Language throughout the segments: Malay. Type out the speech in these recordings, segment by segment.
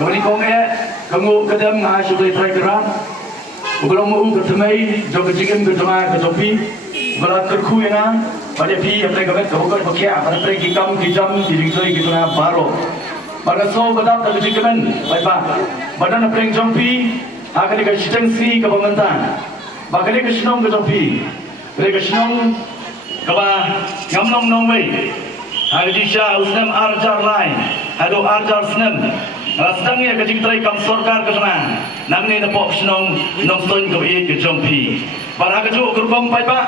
kemudian kong kamu kedam ngasih dari terakhir belum mau ketemu jauh kejigim ketemu ketopi berat terkuyana pada pi apa yang kau buat pakai apa pergi kam kijam dijoi gitu na baru pada so bedak kejigiman baik badan apa yang jompi akan dikasih si ke pemerintah bahkan dikasih nong ke jompi dikasih nong kaba ngamnong nongway hari disha usnam arjar lain hado arjar snam sedangnya kecik terai kam sorkar ke sana nang ni napok senong nong stoin ke iit ke jompi para kejuk kerbom pai pak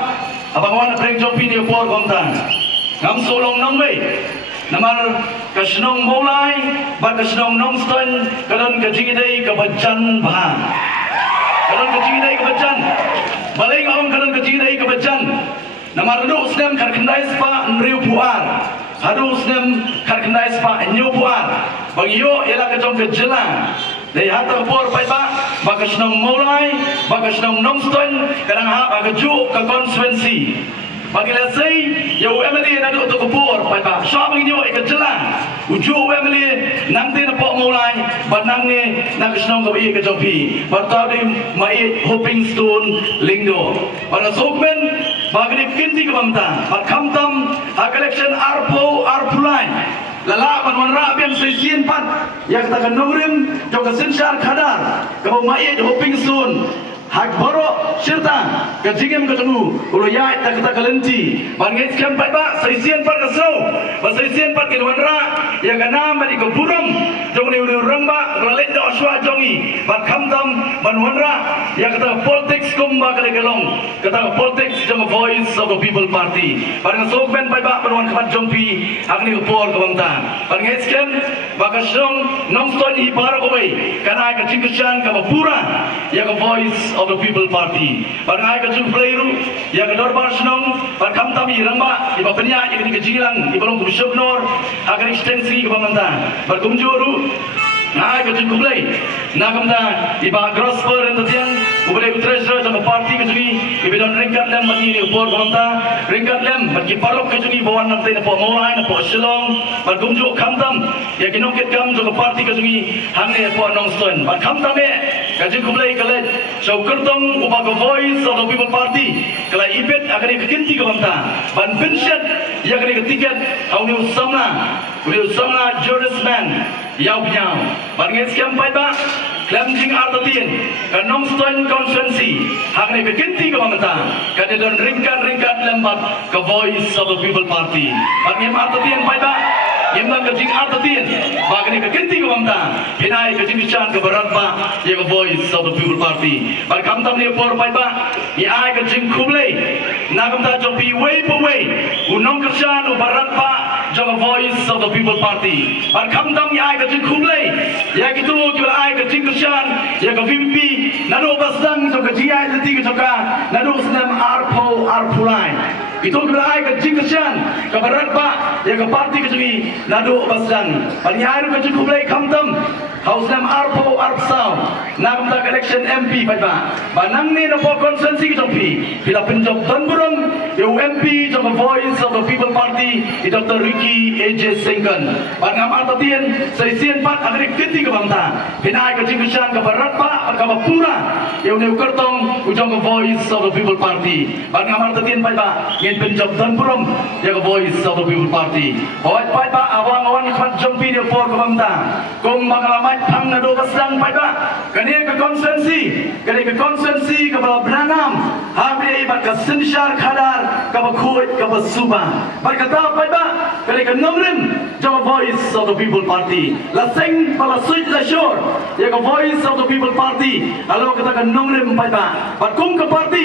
abang wan preng jompi ni por kontan ngam solong nong wei namar ke senong mulai ba ke senong nong stoin kadon kecik dei ke bajan bah kadon kecik dei ke bajan baling ong kadon kecik dei ke bajan namar du usnam kar kendai spa nriu puar hadu usnam kar kendai spa nyu puar bang yo ialah kejong kejelang dari hata kepor pai ba baka senong mulai baka senong nongstone kadang ha baka ju ke konsuensi bagi lesai yo emily na do to kepor pai ba so bang yo kejelang uju emily nanti na pok mulai banang ni na senong ke kejong pi batau di mai hoping stone lingdo pada sokmen bagi kinti ke bamta bat kamtam ha collection arpo arpulai lalapan wanra biang sesian pat yang katakan nomrim jauh kesensyar kadar kau mai hoping soon hak borok serta kejingem ketemu ulo ya tak kata kelenti banget kan pat ba sesian pat kesau ba sesian pat ke wanra yang kana mari ke buram jauh ni urang ba lalet do aswa jongi ba kamtam ban wanra yang kata politics kumba kale gelong kata politics jong voice of the people party barang sok ben pat ba ban kamat jompi agni upor kawamta banget kan ba kasong nongstone hi para ko bay kana ka cingkesan ka pura yang voice of the people party barang ay ka jung playru yang dorbar senong ban kamtam irang ba iba penya yang kejilang ibalong kubsyobnor agar ekstensi ka pamanta berkumjuru nah kejun kublai nak kamda iba grosper entatian kublai treasurer jang parti kejuni ibidon ringkat lem mati ni upor kamta ringkat lem bagi parok kejuni bawan nanti na po mulai na po silong berkumju kamtam ya kinokit kam jang parti kejuni hangne po nongstone ban kamtam kejun kublai kalet so kertong ubaga voice of the people party kala ibet agar kekinti kamta ban pension ya kene ketiket auni usamna Jordan man yau nyau banget sekian pai ba klamjing artatien kan nongstone konsensi hakne kekinti ke pamata kade don ringkat lembat ke voice of the people party banget artatien pai ba yemna kejing artatien bagne kekinti ke pamata pinai kejing bican ke berat ba ya ke voice of the people party bar kamtam ni por pai ba ni ai kejing kublai nagamta jopi way po way unong kerjaan ubarat ba jong voice of the people party bar kamtam ni ai kejing kublai ya gitu kira ai kejing kerjaan ya ke VP nado basdang jong kejing ai leti ke joka nado senam arpo arpulai itu kira ai kejing kerjaan ke berat ba ya ke parti kejing nado basdang panyai kejing kublai kamtam House nam arpo arpsau nam tak election MP pada banang ni napo konsensi ketompi bila penjok dan burung UMP jong voice of the people party Dr. Ricky AJ Sengkan banam artatien sesian pat agri kiti ke bangta pinai ke jingkusan ke barat pa ke pura yang neu kertong ujong voice of the people party banam artatien pada ngin penjok dan burung ya voice of the people party oi pada awang-awang khat jompi dia por ke bangta kong makalama pang na do basang pai ba kani ke konsensi ke beranam habri ibat ke sensyar kadar ke bakhuit ke basuba berkata pai ba kani ke nomrim jong voice of the people party la sing pala suit la shore ya ke voice of the people party alo kata ke nomrim pai ba bakum ke party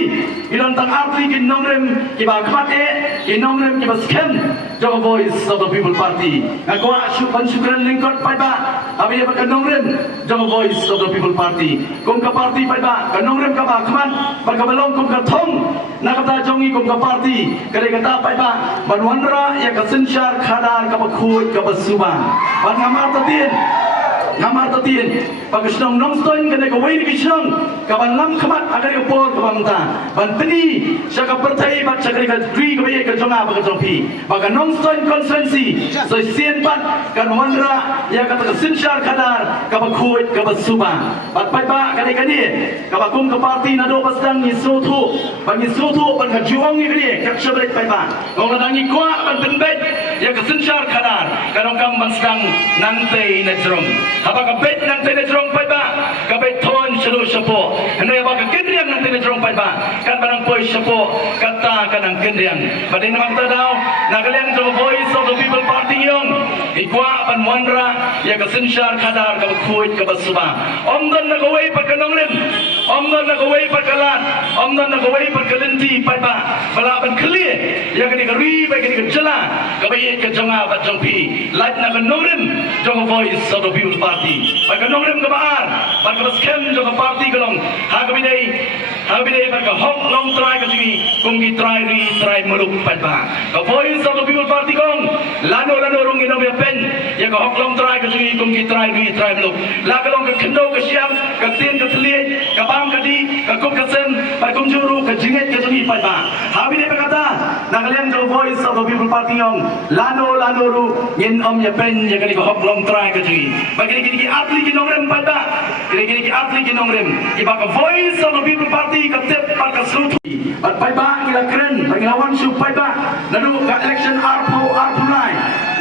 idon tang arti ke nomrim ki ba khate ke nomrim ki ba scam jong voice of the people party ngakwa syukran lingkot pai ba abi ba kanongren jong voice of the people party kung ka party pai ba kanongren ka ba kman pagkabalong kung ka thong nakata jongi kung ka party kare kata pai ba banwanra ya ka sensyar khadar ka bakhuy ka basuba ban ngamar tatin ngamar tatien pagisnong nongstoin kene ko wei kisnong kaban lam khamat akan ko por ko bangta ban peni saka pertai bat saka ka dri ko ye ka jonga ba ka jongpi baga nongstoin conferency so sien bat kan wanra ya ka ta sinshar khadar ka ba khuit ka ba suba bat pai ba kane kani ka ba kum ka parti na do basdang ni sotu ban ni sotu ban ka juong ni kani ka shabret pai ba ngong na ngi kwa ban penbet ya ka sinshar khadar ka nong kam basdang nante na jrong haba ka bet nante na jrong pai ba ka bet thon shalo shapo hanai ba ka kendriang nante na jrong pai ba kan barang poi shapo kata kanang kendriang badin namang tadaw nagaliang jo voice of the people party yong ikwa pan wanra ya ka sinshar khadar ka khuit ka basuba omdon na kawai pa kanong rin omdon na kawai pa kalan omdon na kawai pa kalinti pai ba bala ban clear ya ka ni ka ri ba ka ni ka jala ka ba ye ka jonga ba jongpi light na kanong rin jo voice of the people party pa kanong rin ka baar pa ka scam jo party kalong ha ka bidai pa ka hok long try ka jingi kung gi try muluk pai ba ka voice of the people party kong lano rong ino ya pen ya ka hok long try ka jingi kung gi try muluk la ka long ka khendo ka siam ka tin ka tlie ka bam ka di ka kum ka sem pa kum juru ka jinget ka jingi pai ba ha bidai pa kata nagalian jo voice of the people party kong lano ru yin ya pen ya ka hok long try ka jingi ba kini ki atli ki nong rem pai ba kini ki atli ki nong rem iba ka voice of the people party ka tep pa ka slut at pai ba ila kren pangilawan su pai ba nadu ka election arpo nai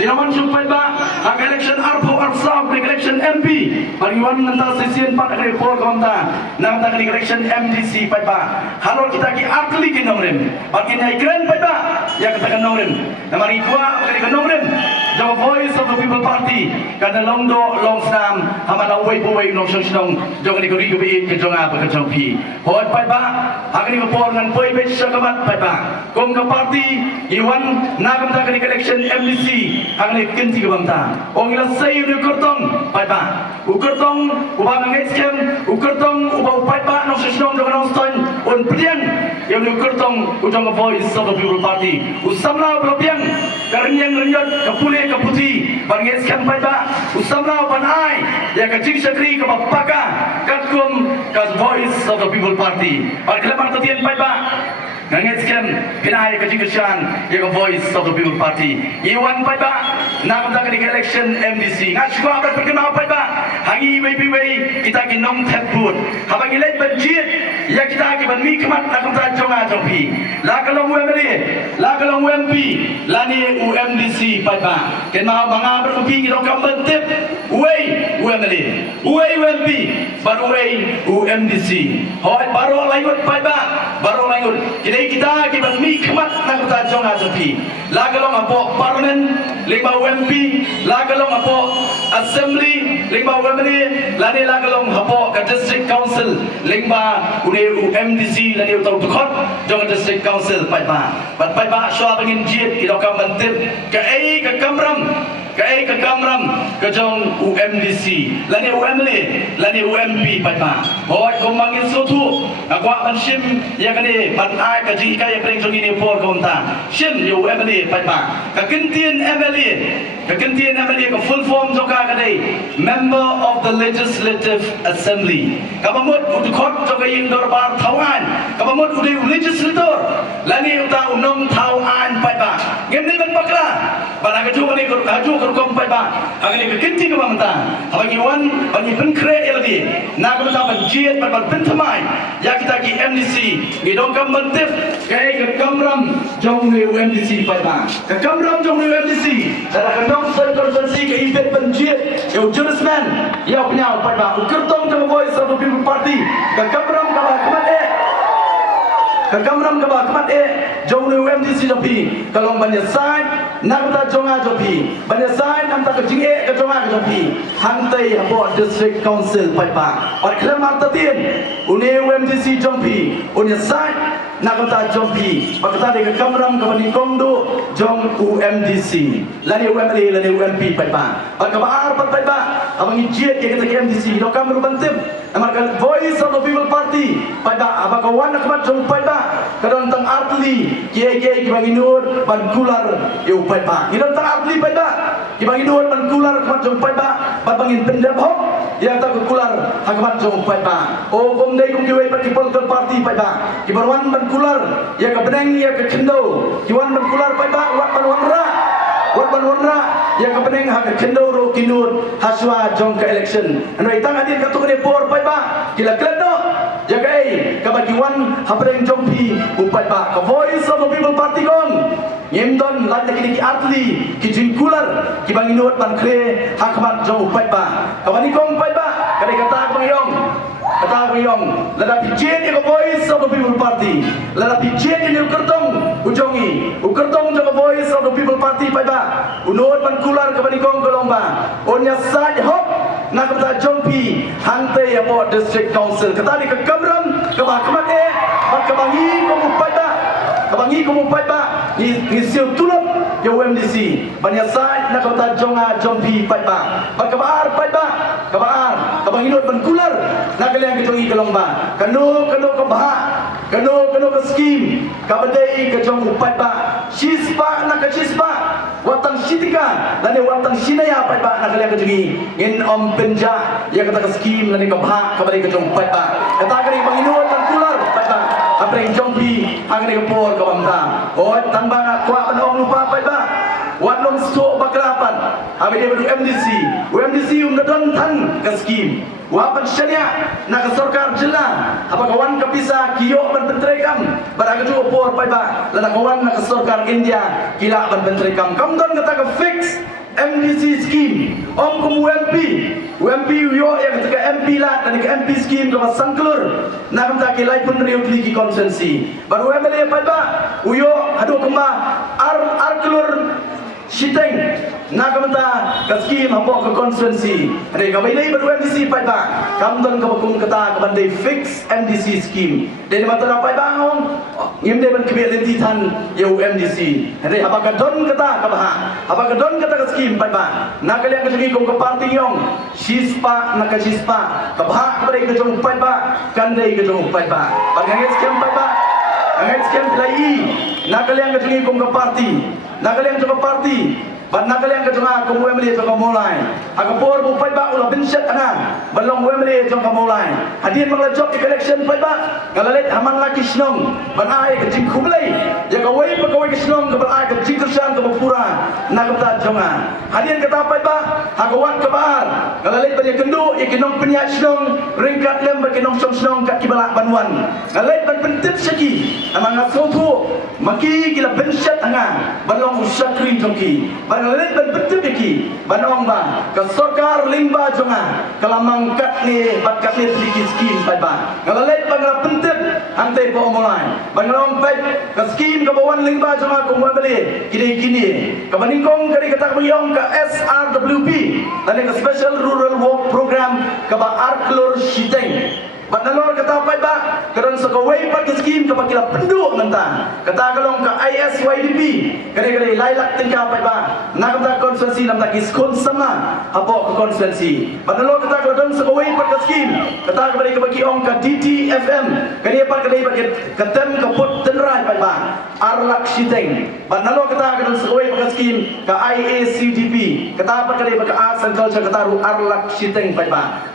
ilawan su pai ba ka election arpo arsam ka election MP pangiwan nanta sesien pat ka report kamta nanta ka election MDC pai ba halol kita ki atli ki nong rem pakin ai kren pai ba ya ka ka nong rem namari kwa ka nong rem the voice of the people party kada longdo long snam hamala wei po wei nong shong jong ni ko ri ko bi ke jong apa ke jong pi hot pai ba agni ko por ngan poi be sakamat pai ba kom ka party iwan nagam ta ka election MDC agni kinti ka bangta ong ila sei ni kurtong pai ba ukurtong uba ngai skem ukurtong uba pai ba nong shong jong nong ston on plian yang ni kurtong ujong voice of the people party usamla blopiang karenyang renyot kapule kaputi banges kan pai ba usamla banai ya ka jing sakri ka paka katkum ka voice of the people party par kelamar tatien pai ba nganges kan pinai ka jing kesyan ya ka voice of the people party iwan pai ba nak ta ka election MDC ngaswa ba perkema pai ba hangi wei pi wei kita ki nong thaput habang ilai banjit ya kita ki ban mi khamat nak ta jonga jongpi la kalong UMLA la kalong UMP la ni UMDC pai ba ken ma banga berpi ki dong kam tip wei UMLA wei UMP baru wei UMDC hoi baru langut pai ba baru langut kini kita ki ban mi khamat nak ta jonga jongpi la kalong apo parliament lima UMP la kalong apo assembly lima UMLA la ni la kalong apo ka district council lima une UMDC la ni utau tukot jong district council pai ba bat pai ba swa bangin jit ki dong kam mentip ka ai ka kamram ka jong UMDC la ni UMLA la ni UMP pai ba hoi ko mangin sotu akwa ban sim ya ka ni ban ai ka ji ka ya preng jong ni por ko ta sim UMLA pai ba ka kintien MLA ka full form jong ka dei member of the legislative assembly ka bamut utukot jong ka ing dorbar thawan ka bamut ude legislator la ni uta unong thawan pai ba ngem ni ban bakla bana ka ju ka kom pai ba agni ka kinti ka mamta abang iwan bani pen kre eladi na ka ta ban jiet ban pen thamai ya kita ki MDC ni dong kam mentip kai ka kamram jong ni MDC pai ba ka kamram jong ni MDC ada ka dong konferensi ka ibet ban jiet yo jurisman ya punya pai ba ukertong ka voice of the people party ka kamram ka ba khamat kagamram ka ba khamat jong ni MDC jopi kalong banya sai nam ta jonga jopi banya sai nam ta ka jinge ka jonga jopi hang tai abo district council pai pa or klamar ta tin une MDC jopi unya sai nak ta jopi pakata de kagamram ka bani kongdo jong UMDC lani UMLA lani UMP pai pa ka ba ar pai pa abang ijiet ke kita MDC do kamru bantim amar ka voice of the people party pai pa abaka wan khamat jong pai pa kadon tang artli kiai ki bagi nur ban kular eu pai pa idon tang artli pai pa ki bagi nur ban kular khamat jong pai pa bangin pendap hok yang tak kular hakamat jong pai ba o kom dei kum kiwei parti political party pai ba kibarwan ban kular ya ka beneng ya ka kendo kiwan ban kular pai ba wat ban warna ya ka beneng ha ka kendo ro kinur haswa jong ka election anoi tang adin ka tu ne por pai ba kila kleno ya ka ei ka ba kiwan ha beneng jong pi upai ba ka voice of the people party gong Yemdon lada kini ki atli ki jingkular ki banginut ban kre hakamat jong upai ba kawani kong upai ba kadai kata bangiyong lada pijen ni voice of the people party lada pijen ni ukertong ukertong jong voice of the people party pai ba unut ban kular kawani kong kolomba onya saj hok nak kata jongpi hante ya bo district council kata ni ke kamram ke hakamat bat kabangi kong upai ba kabangi kong upai ba ni siu tulop ya UMDC banyak sai nak kata jonga jompi pai ba kabar pai ba kabar kabanginut ban kular nak kalian kejongi kelomba kanu ke bah kanu ke skim kabadai ke jong upai ba sispa nak ke sispa watang sitika dan watang sinaya pai ba nak kalian kejongi in om penja ya kata ke skim dan ke bah kabadai ke jong upai ba kata kali banginut ban kular pai ba apa yang jompi angin ke por ke bangta oh tambah kuat penong lupa pai ba wat long sok bakalapan abi dia beru UMDC umdadon tan ke skim wapan syariah nak ke sarkar jela apa kawan ke pisa kiyo ban pentrekam baraga tu por pai ba lana kawan nak ke sarkar India kila ban pentrekam kam don kata ke fix MDC scheme om kum UMP yo yang ketika MP lah dan ke MP scheme ke Sangklur nak minta kilai pun riu ki konsensi baru MLA pai ba uyo adu kemba arklur Siteng nak minta ke scheme apa ke konsensi ada kau ini baru MDC pai ba kam don ke bakung kata ke bandai fix MDC scheme dan mata pai ba hong ngim de ban kebel titan ya UMDC ada apa ka don kata ke bah apa ka don kata ke scheme pai ba nak kalian ke segi kong ke parti yong sispa nak ke sispa ke bah ke jong pai ba kandai ke jong pai ba panganget scheme pai ba anget scheme lagi nak kalian ke segi kong ke parti nak kalian ke parti ban nak kalian ke tengah ke Wembley jong mulai aga por bu pai ba ulah benset ana balong Wembley jong mulai hadin mangla job di collection pai ba ngalalet aman laki snong ban ai ke jing kublai ya ka wei pa ka wei snong ke ban ai ke jing kersan ke pura nak kata jonga hadin kata pai ba aga wan ke bar ngalalet ban kendu ikinong penyak snong ringkat lem ba kinong snong kat kibalak banwan ngalalet ban pentit seki amang asotu maki gila benset anga balong usakri jongki ngalalit ban betul ki banong ba ke sarkar limba jonga kelamang kat ni bakat ni sedikit skim pai ba ngalalit ban pentit ante po mulai banong pai ke skim ke bawan limba jonga ko beli kini ke baningkong kali kata biyong ke SRWP dan ke special rural work program ke ba arklur Siteng Badalor kata pai ba karon sa kaway pat skim kapag kila penduk mentang kata kalong ka ISYDP kare lailak tingka pai ba nakam konsensi nam ta kiskon sama apo ko konsensi badalor kata kalong sa kaway pat skim kata kabali kabagi ong ka DTFM kare pat kare bagi ketem kaput tenrai pai ba arlak Siteng badalor kata kalong sa kaway pat skim ka IACDP kata pat kare bagi arts and culture kata arlak Siteng pai ba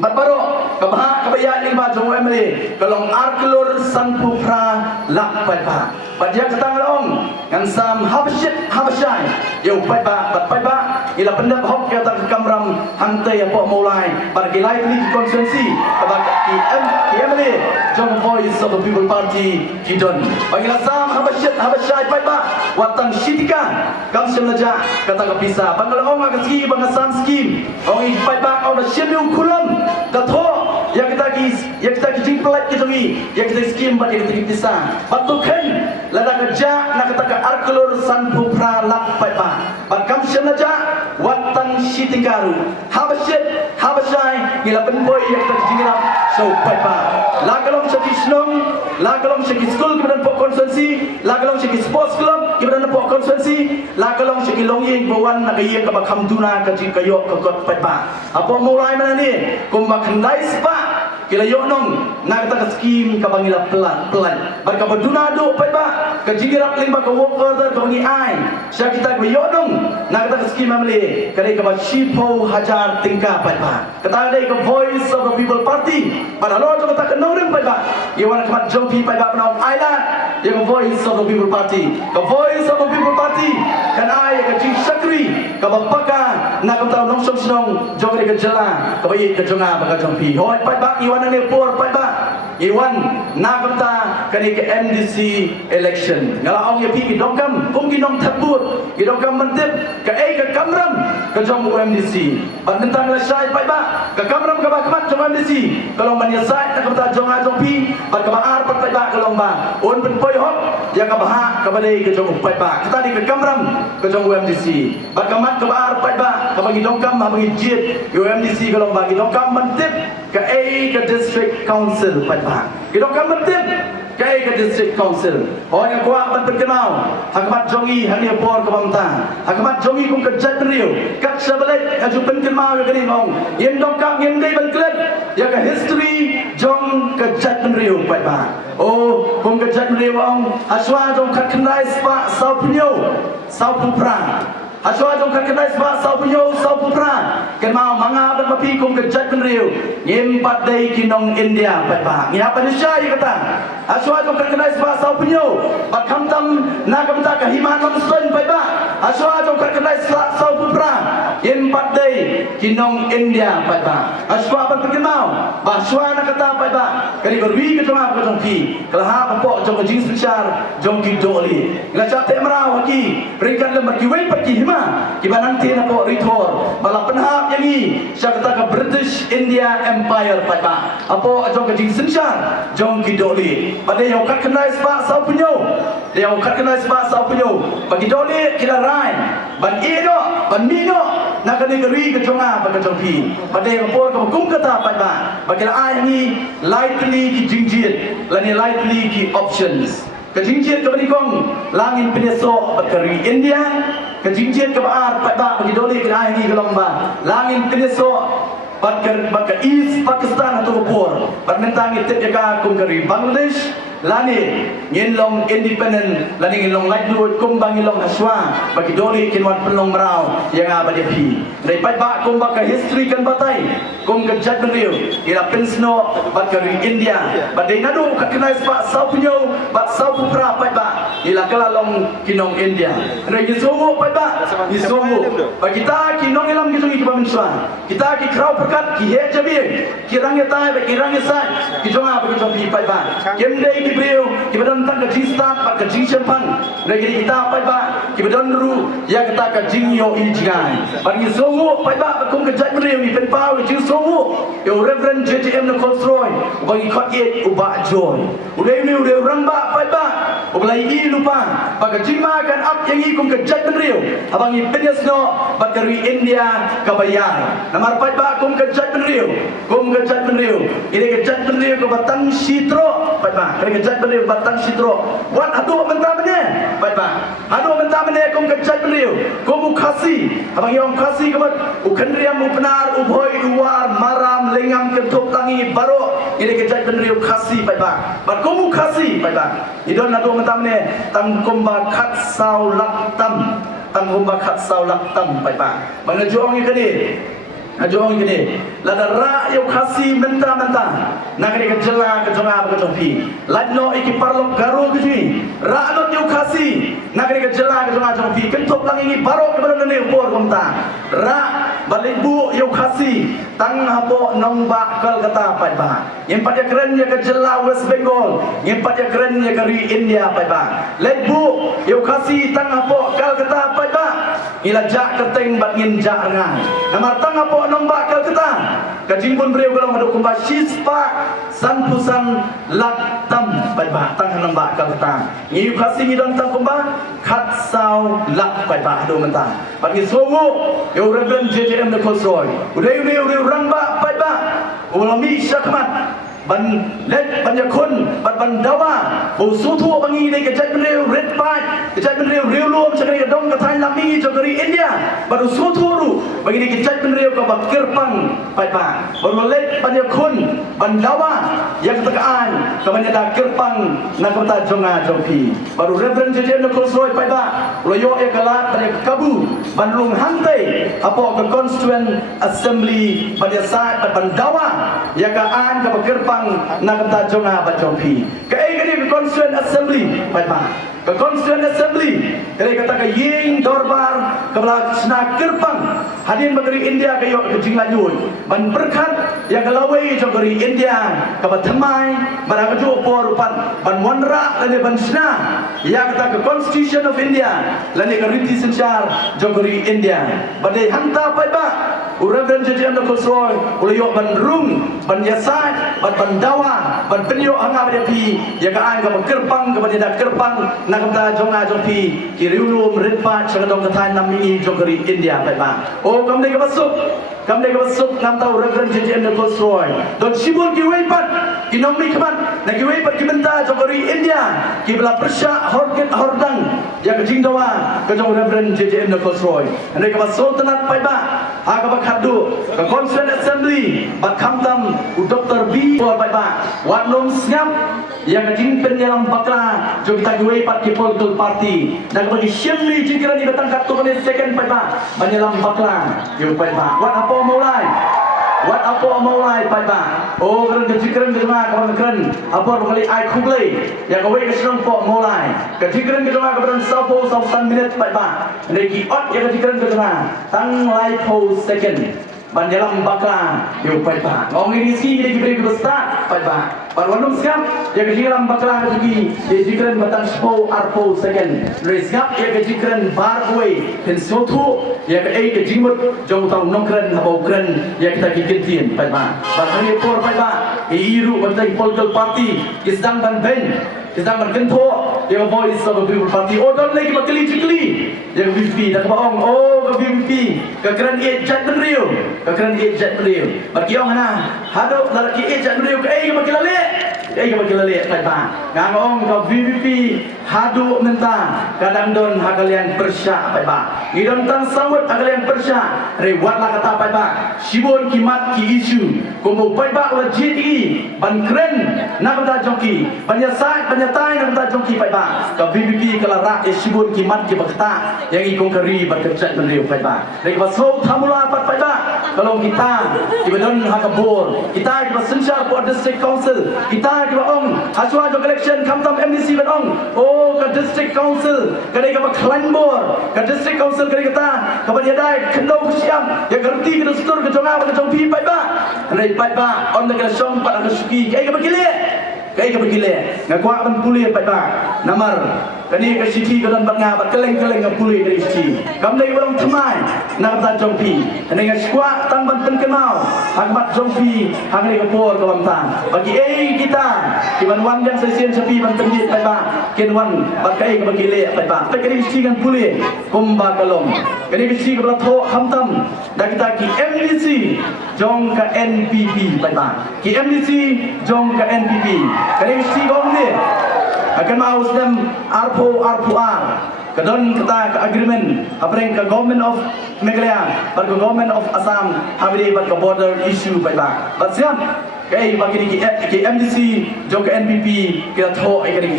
Batbaro kabah kabayaan lima jong MLA kalong arklur sanpupra lakpai pa badya katang laong ngan sam habsyai ya upai ba batpai ba ila pendap hok kata kamram hante ya po mulai bar gilai ni konsensi kabak ki MLA jong voice of the people party kidon bagila sam habsyai pai ba watang sitika kam semlaja kata kapisa bangalong agasi bangasam skim ong ipai ba au na shemiu kulam datho yang kita kijing pelat kita ni yang kita skim bat yang kita pisah batukan lada kerja nak kata arklur sanpupra lak pai pa bat kam senaja watang sitingkaru habashai gila penboy yang kita kijing ram so pai pa lagalong seki snong lagalong seki school kemudian pok konsensi lagalong seki sports club kemudian pok konsensi lagalong seki longying bawan nak iya ka bakam tuna ka kayo ka kot pai pa apa mulai mana ni kumba kendai spa kila yonong nak kata skim ka bangila pelan barka badunado pai ba ka jingirap limba ka worker ka bangi ai sya kita ka yonong nak kata skim amle kare ka ba shipo hajar tingka pai ba kata dei ka voice of the people party pada lo to kata ka nong pai ba iwan ka jompi pai ba nong island ya ka voice of the people party ka voice of the people party kan ai ka jing sakri ka bapaka nak kata nong song jogre ka jala ka bai ka jonga ba ka jompi hoi pai ba iwan ne por pai ba iwan nak kata kani ke MDC election ngala ong ye pi ki dongkam kum ki dong thabut ki dongkam mentip ka ka kamram ka jong MDC ban tentang la sai pai ba ka kamram ka ba kamat jong MDC kalau man ya sai nak kata jong a jong pi ban ka ba ar pai ba kalau ba on pen poi hop ya ka ba ka ba dei ka jong pai ba kita ni ka kamram ka jong MDC ban kamat ka ba ar pai ba ka ba ki dongkam ma ba ki jit MDC kalau ba ki dongkam mentip ka ka district council pai ba ki dongkam mentip kay ka district council o yang kuat ban perkenal hakamat jongi hanya por ka bamta hakamat jongi kung ka jat riu kat sabalet aju perkenal ya kini ngong yen dongkam yen dei ban klet ya ka history jong ka jat riu pai ba o kung ka jat riu ong aswa jong ka kendai spa sau pupra aswa jong ka kendai spa sau pupra ken mau manga ban papi kung ka jat riu ngem pat dei kinong India pai ba ngya pa ni syai kata aswa jong ka kendai spa sau pat kamtam na kamta ka himanon son pai ba aswa jong ka kendai sau pupra ngem pat dei kinong India pai ba aswa ban perkenal ba aswa na kata pai ba kali berwi ke jong ka jong pi kalaha pok jong jing sechar jong ki doli ngaca te marau ki ringkat lembar ki wei pat ki hima ki bananti na po rithor bala penhap yangi syakta ka British India Empire pai ba apo jong ka jing sechar jong ki doli pada yang kat kenai sebab sau punyo yang kat kenai sebab sau punyo bagi doli kira rai ban ino ban mino nak kena geri ke jonga pada jompi pada yang por ka kum kata pai ba bagi ai ni lightly ki jingjit lani lightly ki options ke jingjit ke banikong langin peneso bakari India ke jingjit ke baar pai ba bagi doli ke ai ni gelomba langin peneso Baka East Pakistan atau Kupur permentang itu jaga kum kari Bangladesh lani ngilong independent lani ngilong lightwood kum bang ngilong haswa bagi doli kinwan pelong merau yang abadi pi daripada bak kum baka history kan batai kum kejat beliau ila pensno bakari India badai nadu kakenai sebab sau punyo bak sau pupra pai ba ila kelalong kinong India rai gisowo pai ba gisowo bagi kita kinong ilam gisongi ki paminswa kita ki krau perkat ki he jabi ki rangye tai ba ki rangye sai ki jonga ba ki jompi pai ba kemdei ki brio ki badon tak ka jistat ba ka jisempan rai kita pai ba ki badon ru ya kita ka jingyo ijigai bagi gisowo pai ba kum ka jat brio ni pen pau ji sowo yo reverend JTM na konstroi bagi khot ye uba joy udai ni udai ramba pai ba ublai i lupa bagi jima kan up yang i kum ka jat brio abang i penyesno bakari India kabayar namar pai ba kum kejat benriu ini kejat benriu ke batang sitro pai ba ini kejat benriu batang sitro buat adu mentah mene pai ba adu mentah mene kum kejat benriu kum khasi abang yong khasi kemat ukan riam upenar ubhoi uwar maram lengam ketuk tangi baro ini kejat benriu khasi pai ba bat kum khasi pai ba idon adu mentah mene tam kum ba khat sau lak tam kum ba khat sau lak tam pai ba bang jong ni Ajong ini, lada rak yang kasih mentah-mentah, nak ni kejela kejonga berkejopi. Ladno iki parlok garu kejui, rak not yang kasih, nak ni kejela kejonga berkejopi. Kentuk lang ini baru kepada nene upor komta. Rak balik bu yang kasih, tang hapo nong bakal kata pai ba. Yang pada keren ya kejela West Bengal, yang pada keren ya kari India pai ba. Lek bu yang kasih tang hapo kal kata pai ba. Ila jak keteng bat ngin jak ngai. Namar tang hapo nong bakal kita kajimpun beliau kalau ada kumba sispa sanpusan laktam pai ba tang nong bakal kita ngiu kasih ngidon tang kumba khat sau lak pai ba do mentang bagi songo yo reverend JJM de Kosroy udai rang ba pai ba ulami syakmat ban let ban yakun ban dawa bu sutu bangi dei ke jat benreu red pat ke jat benreu riu luom sekali dong ke thai lami jogari India baru sutu ru bagi dei ke jat benreu ke bakir pang pai pa baru let ban yakun ban dawa yang tekaan ke ban da kirpang na kota jonga jongpi baru reverend jeje no krosroi pai ba loyo e kala ban kabu ban lung hantai apo ke constituent assembly ban sa ban dawa ya ka an ke bakirpang na kata jonga ba jongpi ke ke constituent assembly pai ba ke constituent assembly kali kata ke ying dorbar ke bala sna kirpang hadin bagari India ke yo ke jinglayun ban berkat ya galawai jogari India ke bathamai bara ke por pan ban wanra lani ban sna ya kata ke constitution of India lani ke riti sencar jogari India badai hanta pai ba Reverend Jeje no Kosroy uliyo ban rung ban yasat ban dawa ban penyo hanga ba pi ya ka an ka kerpang ka ba kerpang na kata jonga jongpi ki riulum ritpa chagadong kathai nami jogari India pai ba o kamne ka basuk nam tau Reverend Jeje no Kosroy don sibul ki weipat ki nomni khamat na ki weipat ki benta jogari India ki bela persya horket hordang ya ka jingdawa ka jong Reverend Jeje no Kosroy ane ka basuk tanat pai ba ha ka khadu ke constituent assembly bat khamtam u Dr. B or pai ba wat nom siap yang jing penyalam bakla jo kita gue pat ki political party dan bagi assembly jingkira ni batang kat tu second pai ba penyalam bakla yo pai ba wat apa mulai pai ba oh keren kejikren kedua kawan keren apa kali ai khuglei yang gue ke senang po mulai kejikren kedua kawan sapo 9 minit pai ba lagi ot yang kejikren kedua tang lai po second banyalam bakla yo pai ba ngong ini si dia diberi besar pai ba parwanum siap yang kejikren bakla lagi kejikren batang sapo arpo second resgap yang kejikren barway pen sotu yang ke kejimut jong tau nongkren habau kren yang kita kikintien pai ba barhani por pai ba iru bantai political party kisdang ban ben kisdang ban kento yang voice of the people party odon lagi bakali cikli yang VP dak baong oh ke VP ke keren ejat benriu ke keren ejat benriu bagi orang na hado laki ejat benriu ke bakilale pai ba ngong ke VP hado menta kadang don hagalian persya pai ba idon tang sawat hagalian persya rewat la kata pai ba sibon kimat ki isu kumu pai ba ula JTI ban keren nak kata joki banyatai nak kata joki pai ba ke VP kelara sibon kimat ki bakta yang ikong kari berkecak menriu pai ba rek baso thamula pat pai ba kalau kita ibadon hakabor kita ke sensyar for district council kita ke ong haswa jog election kamtam MDC batong oh ke district council kadai ke klanbor ke district council kadai kata ke banyadai kendau siam ya gerti ke stur ke jonga ke jongpi pai ba rek pai ba on ke song pat ke suki kai ke begile ngakwa ban puli pai ba namar kani ke siti ke dan banga bat keleng ngapuli dari siti kamdai orang thamai nak ta jongpi kani ke skwa tang ban penkenau hangbat jongpi hangai ke por ke lamtang bagi kita kiban wan yang sesien sepi ban penjit pai ba kenwan bat kai ke begile pai ba pai kani siti kan puli kumba kalong kani ke siti ke tho khamtam dan kita ki MDC jong ke NPP pai ba ki MDC jong ke NPP kani ke siti gong ni akan mau sedem RPR kadon kata ke agreement apreng ke government of Meghalaya bar ke government of Assam habire bar ke border issue pai ba bat siap kai bagi ki MDC jong ke NPP kita tho ai kani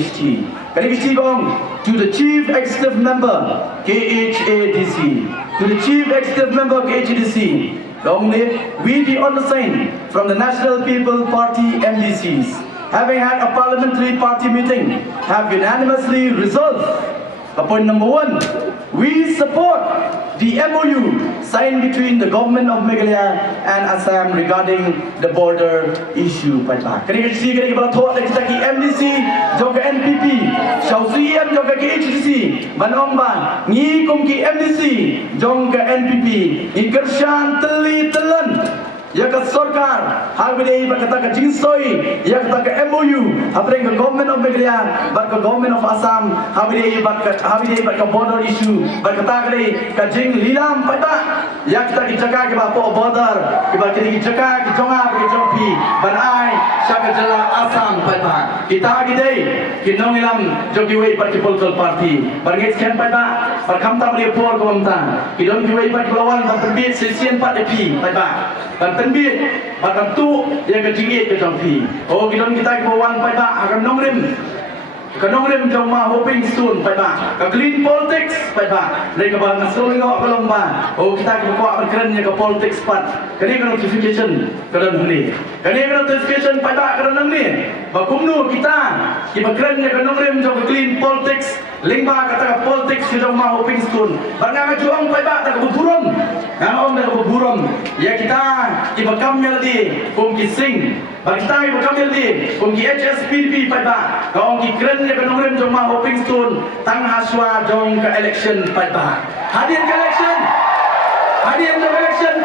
kisti gong to the chief executive member KHADC to the chief executive member KHADC gong ni we the undersigned from the National People Party MDCs having had a parliamentary party meeting, have unanimously resolved. Point number 1, we support the MOU signed between the government of Meghalaya and Assam regarding the border issue. Kali kita tho kita ki MDC jog NPP, Shausi M jog KHDC, Banong ba ngi kum ki MDC jog NPP, Ikershan teli telan ya ke sarkar habire berkata ke jingsoi ya kata ke MOU habire ke government of Meghalaya bar ke government of Assam habire bar ke border issue berkata ke jing lilam pada ya kita ke jaga kita po border kita kini jaga kita jonga kita jompi banai syaga jala asam pada kita gede kita ngilam jogi wei political party barangit sekian pada berkam tak boleh por komta kita jogi wei lawan dan terbit sesian pada pi pada dan terbit pada tu yang kecingit ke jompi oh kita bawan pada akan nongrim Kanongrim jauh mah hoping soon, pada clean politics, pada mereka bahkan selalu ngok belum bah. Oh kita buat berkerannya ke politics part. Kini kan notification kerana ni. Kini kan notification pada kerana ni. Bakumnu kita berkerannya kanongrim jauh clean politics. Lingba kata politics jauh mah hoping soon. Bangga juang pada tak berburam. Orang tak berburam. Ya kita berkam melodi, kumki sing. Bagi kita berkam melodi, kumki HSPDP pada. Kau kikren yang kenongrim jom mah hoping stone tang haswa jom ke election pada hadir ke election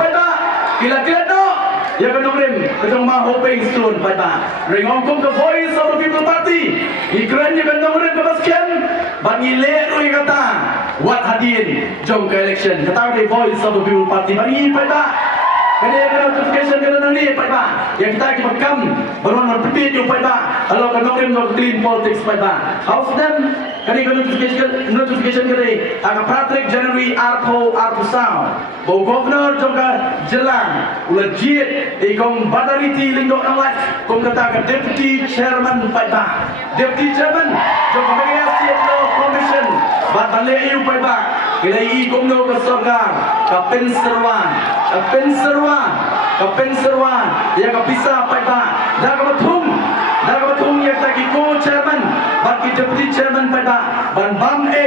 pada kila no yang kenongrim jom mah hoping stone pada ringongkum ke voice of the people party ikren yang kenongrim ke basken bagi leru yang kata wat hadir jom ke election kata the voice of the people party bagi pada kena notification kena ni pada yang kita bekam beruang berbit you pada kalau kanongrim no clean politics pada house them kena notification kena agak Patrick January Arto Sound bau governor juga jelang legit ikong badariti lingkok nawat kong kata ke deputy chairman pada deputy chairman juga Malaysia State Law Commission bat balik you pada kena ikong no ke surga ke penserwan yang kepisah pada dah kebetung yang lagi co-chairman bagi deputy chairman pada ban bam A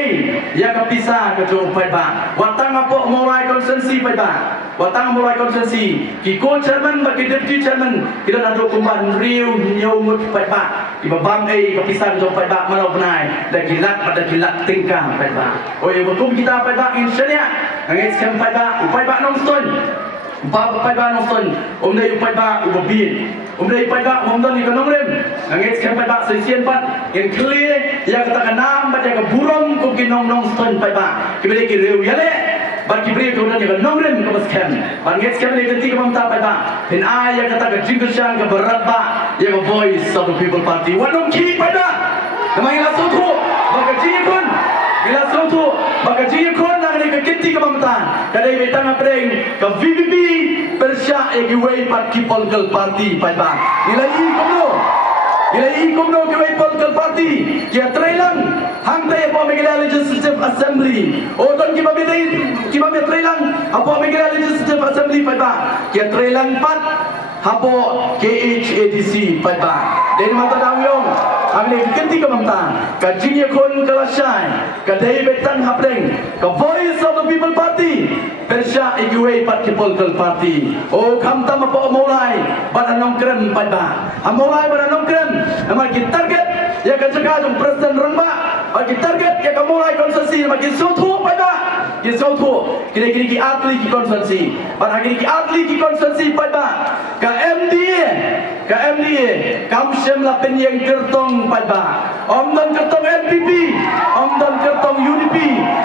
yang kepisah ke jauh pada watang apa mulai konsensi pada watang mulai konsensi ki co-chairman bagi deputy chairman kita ada kumban riu nyomut pada di bam A kepisah ke jauh pada malau benai dan gilat tingkah pada oh ya betul kita pada insyaallah ngais kem pada upai ba nongstun upai ba nongstun umdai upai ba ubabin umdai upai ba umdon ni kanongrim ngais kem pada sesian pat in clear ya kata kanam pada ke burung ko kinong nongstun pai ba kibele ki reu yale bar kibele ko dan ke nongrim ko baskem bar ngais kem ni keti ko mamta pai ba in ai ya kata ke jingkesang ke berat ba ya ke voice of the people party wanong ki pai ba namai la sotu baka jingkun bila sotu baka jingkun ke kiti ke pemerintahan kadai betang apreng ke VVP Persya egiwei pat ki political party pada nilai komno ke wei political party kia trailang hantai apa megala legislative assembly odon ki babe trailang apa megala legislative assembly pada kia trailang pat hapo KHADC pada dan mata dawyong Agni kenti kemamta, kajinya kon kalasai, kadai betang hapreng, ke voice of the people party, Persya egiwei pat political party. Oh kamta apa mulai, badan nongkrem pada, mulai badan nongkrem, nama kita target, ya kerja jom presiden rembak, bagi target ya mulai konsesi, bagi suatu pada, ki suatu, kini ki atli ki konsesi, pada kini ki atli ki konsesi pada, ke MDA, kamsem la penyeng kertong pada, omdan kertong NPP, omdan kertong UDP,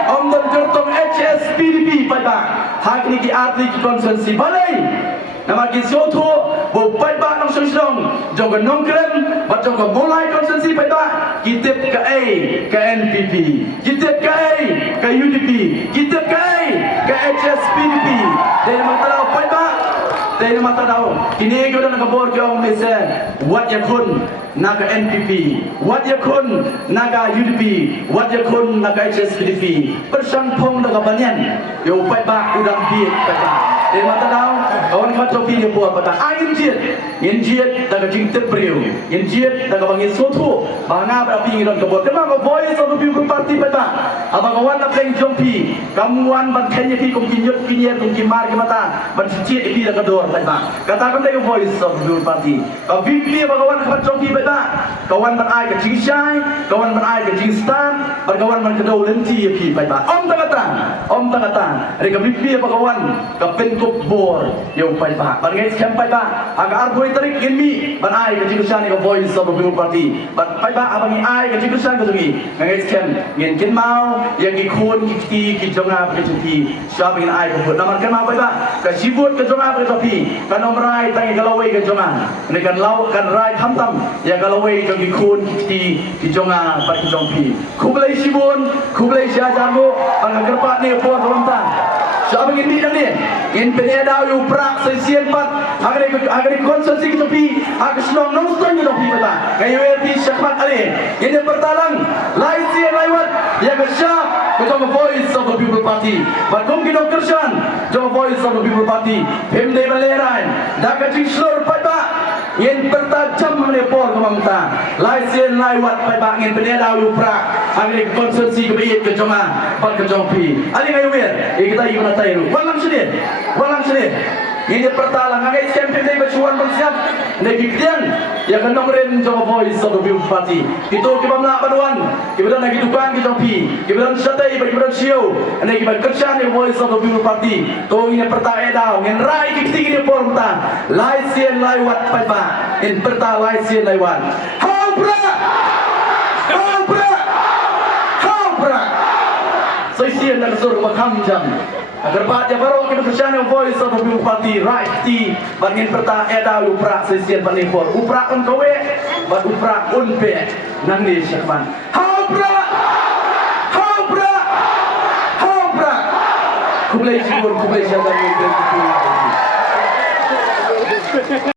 omdan kertong HSPDP pada, hak ni ki atli ki konsensi balai, nama ki soto, bo pada nong song, joga nongkrem, bat joga mulai konsensi pada, kitip ke A, ke NPP, kitip ke A, ke UDP, kitip ke A, ke HSPDP, dari mata pada. Dari mata tahu, kini kita nak kabur jauh Malaysia. Wat yakun naga NPP, wat yakun naga UDP, wat yakun naga HSPDP. Persangpong naga banyan, yo upai ba udang biak pada. Dari mata tahu, kawan katopi dia buat pada. Injit naga jingtep beriu, injit naga bangin soto, bangga berapi ngiran kabur. Tema ko voice of the people party pada. Abang kawan nak playing jompi, kamuan bangkanya pi kum kinyut kinyet kum kimar kemata, bercicit pi naga dor. Katakan dari voice of the party. Kau VP apa kawan kawan jompi pada, kawan berai ke Jingshan, kawan berai ke Jingstan, berkawan berkedau lenti pi pada. Om tak kata, mereka VP apa kawan, kapen cukup bor yang pai ba ban ngai scam pai ba aga arboi tarik in mi ban ai ke jinusan ke voice of the people party ban pai ba abang ai ke jinusan ke tungi ngai scam ngin kin mau yang ki khun ki ti ki jonga ke chuti sha bin ai ke namar kan mau pai ba ke sibut ke jonga ke topi kan omrai tangi galawai ke jonga ni kan lau kan rai tham tam ya galawai ke ki khun ki ti ki jonga par ki jongpi khublai sibun khublai sha jamu ban gerpat ni po romta siapa ingin bidang ni? Ingin penedau yu prak sesian pat agar konsumsi kita pi agar senang nonton kita pi pada kayu pi syakmat ali ini pertalang laisian lewat yang kesyap kita voice of the people party bakum kita kerjaan kita voice of the people party pemde baleran dah kacing seluruh pada ingin pertajam menepor kemamta laisian lewat pada ingin penedau yu prak agar konsumsi kebiayaan kejonga pat kejongpi ali kayu kita ingin tahu walang sedih ini pertalang ngagai campaign dari bacuan bersiap negikian yang kenong ren jo voice of the people party itu kita melak paduan kita lagi tukang kita pi kita satai kita siu ane kita kerja ni voice of the people party to ini perta edau ngin rai kita ini porta laisian laiwat paiba in perta laisian laiwan haubra sesian nak suruh makam jam agar baca baru kita kerjaan voice of the people party right ti bangin perta edau upra sesian panipor upra un kowe bat upra un pe nang ni syakman haubra kublai sibur kublai syadar